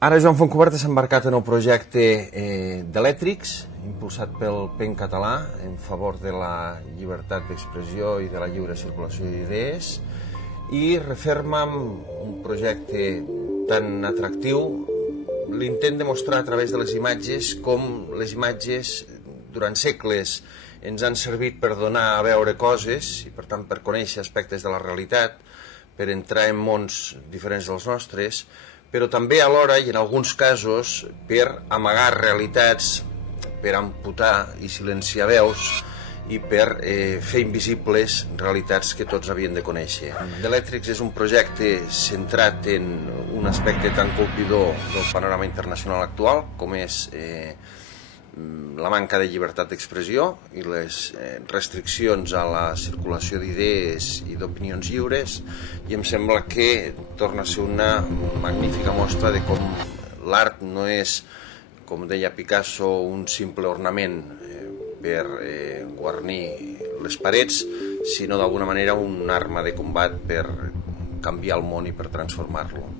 Ara Joan Fontcubert s'ha embarcat en el projecte d'Electrics, impulsat pel PEN català en favor de la llibertat d'expressió i de la lliure circulació d'idees, i referma amb un projecte tan atractiu l'intent de mostrar a través de les imatges com les imatges durant segles ens han servit per donar a veure coses i per tant per conèixer aspectes de la realitat, per entrar en mons diferents dels nostres, però també alhora i en alguns casos per amagar realitats, per amputar i silenciar veus i per fer invisibles realitats que tots havien de conèixer. D'Electrics és un projecte centrat en un aspecte tan colpidor del panorama internacional actual com és la manca de llibertat d'expressió i les restriccions a la circulació d'idees i d'opinions lliures, i em sembla que torna a ser una magnífica mostra de com l'art no és, com deia Picasso, un simple ornament per guarnir les parets, sinó d'alguna manera una arma de combat per canviar el món i per transformar-lo.